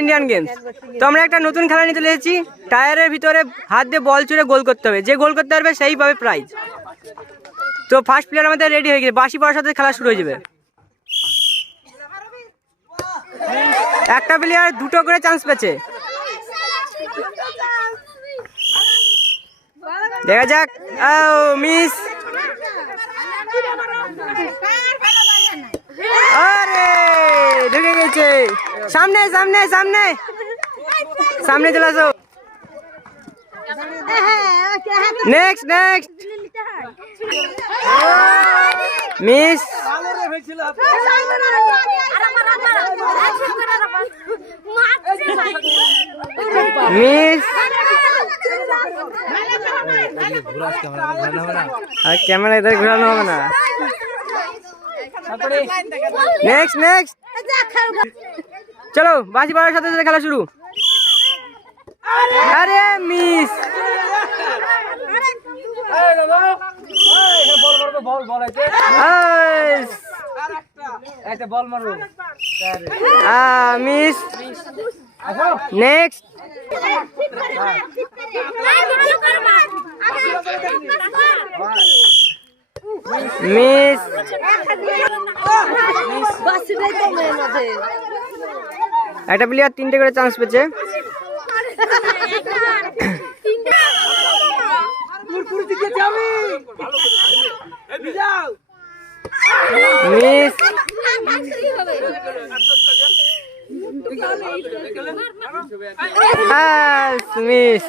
Indian games. তো আমরা একটা নতুন খেলা নিতে চলেছি। টায়ারের ভিতরে হাত দিয়ে বল ছুঁড়ে গোল করতে হবে, যে গোল করতে পারবে সেই পাবে প্রাইজ। তো ফার্স্ট প্লেয়ার আমাদের রেডি হয়ে গেছে, বাঁশি পড়ার সাথে খেলা শুরু হয়ে যাবে। একটা প্লেয়ার দুটো করে চান্স পেয়েছে, দেখা যাক। মিস, আরে ঢুকে গেছে। সামনে সামনে সামনে সামনে চলে আসো। Next next miss, miss. আর ক্যামেরা ইধার ঘোরানো হবে না। নেক্সট নেক্সট, চলো বাঁশি পড়ার সাথে সাথে খেলা শুরু। আরে মিস, মিস। নেক্সট মিস, একটা প্লেয়ার তিনটে করে চান্স পেয়েছে। Miss, miss.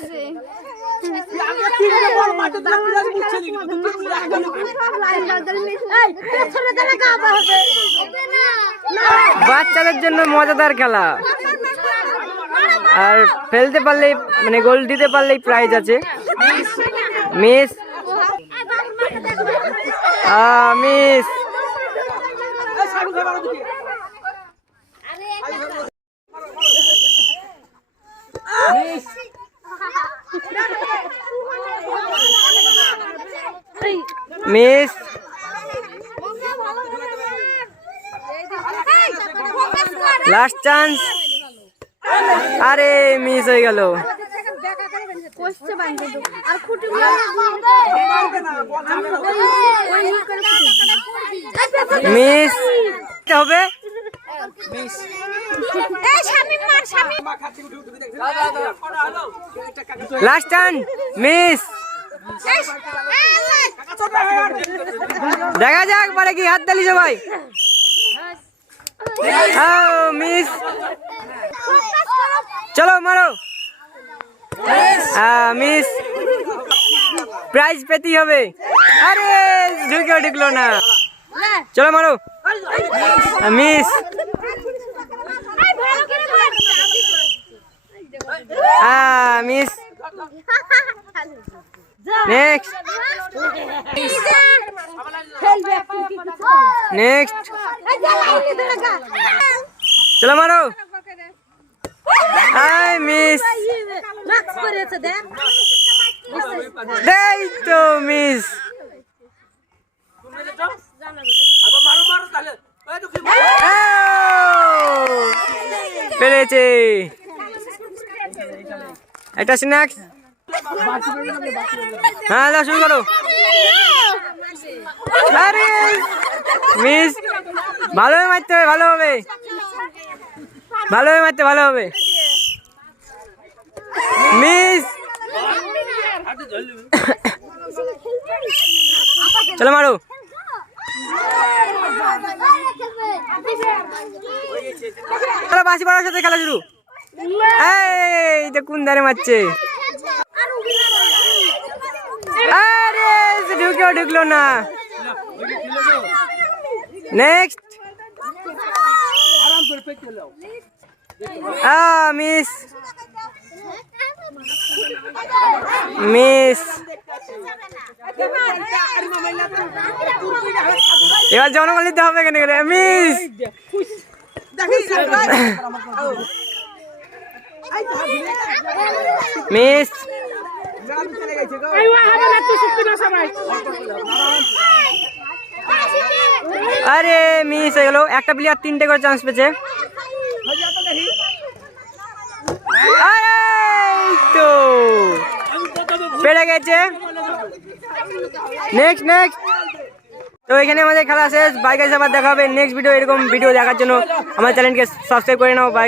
বাচ্চাদের জন্য মজাদার খেলা, আর ফেলতে পারলেই মানে গোল দিতে পারলেই প্রাইজ আছে। Miss, miss. Miss, last chance. আরে মিস হয়ে গেল। মিস হবে। Last turn, miss. দেখা যাক পারে কি, হাত তালি সবাই। মিস, চলো মারো। মিস, প্রাইজ পেতে হবে। আরে ঢুকেও ঢুকলো না, চলো মারো। Miss, miss. নেক্সট নেক্সট, চলো মারো। মিস, এই তো মিস। পেরেছে একটা স্ন্যাক্স। হ্যাঁ দাও, শুরু করো। আরে মিস, ভালোভাবে মারতে হবে, ভালোভাবে ভালোভাবে মারতে, ভালো হবে। মিস, চলো মারো। বাঁশি পড়ার সাথে খেলা শুরু। এইটা কোন ধারে মারছে? আরে ঢুকেও ঢুকলো না। Next, miss, miss. এবার জনগণ নিতে হবে কেন করে? Miss, miss. আরে মিস হয়ে গেল। একটা প্লেয়ার তিনটে করে চান্স পেয়েছে। পেরে গেছে। Next next. তো এখানে আমাদের খেলা শেষ। বাইক আবার দেখা হবে নেক্সট ভিডিও। এরকম ভিডিও দেখার জন্য আমার চ্যানেলকে সাবস্ক্রাইব করে নাও। বাইক